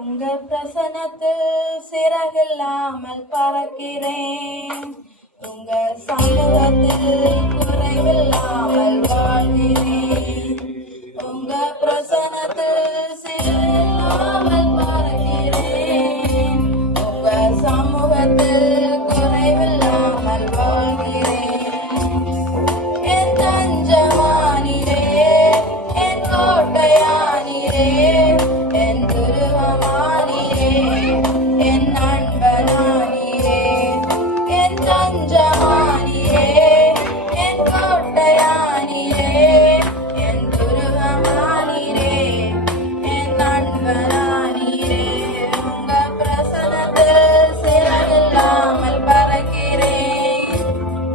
உங்க பிரசனத்தில் சிறகில்லாமல் பறக்கிறேன். உங்க சமூகத்தில் குறைவில்லாமல் வாழ்கிறேன். உங்க பிரசனத்தில் என் என் கோட்டையானிரே என் துருவமானிரே என் நண்பனானிரே உங்க பிரசனத்தில் சிறகில்லாமல் பறக்கிறேன்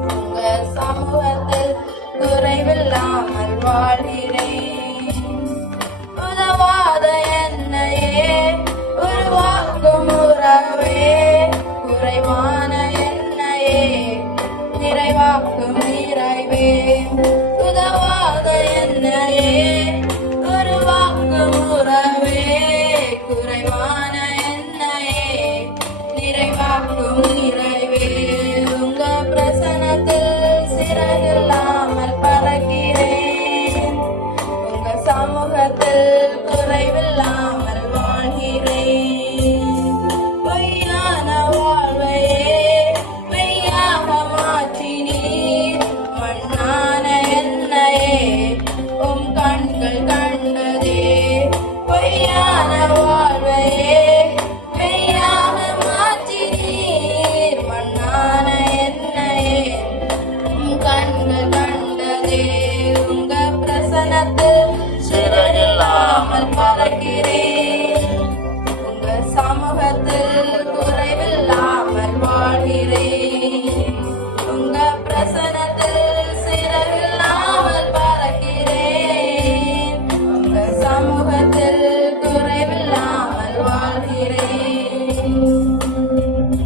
உங்க சமூகத்தில் குறைவில்லாமல் வாழ்கிறேன் நிறைவாக்கும் நிறைவே. உதவாத என்னையே உருவாக்கும் உறவே குறைவான என்னையே நிறைவாக்கும் நிறைவே. உங்க பிரசனத்தில் சிறகில்லாமல் பறக்கிறேன். உங்க சமூகத்தில் கண்டதே உங்க பிரசனத்தில் சிறகில்லாமல் பறக்கிறேன். உங்க சமூகத்தில் குறைவில்லாமல் வாழ்கிறேன். உங்க பிரசனத்தில் சிறகில்லாமல் பறக்கிறேன். உங்க சமூகத்தில் குறைவில்லாமல் வாழ்கிறேன்.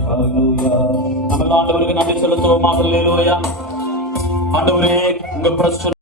ஹalleluya. ஆண்டவருக்கு நன்றி செலுத்துவோமா. ஆண்டவரே உங்க பிரசன்ன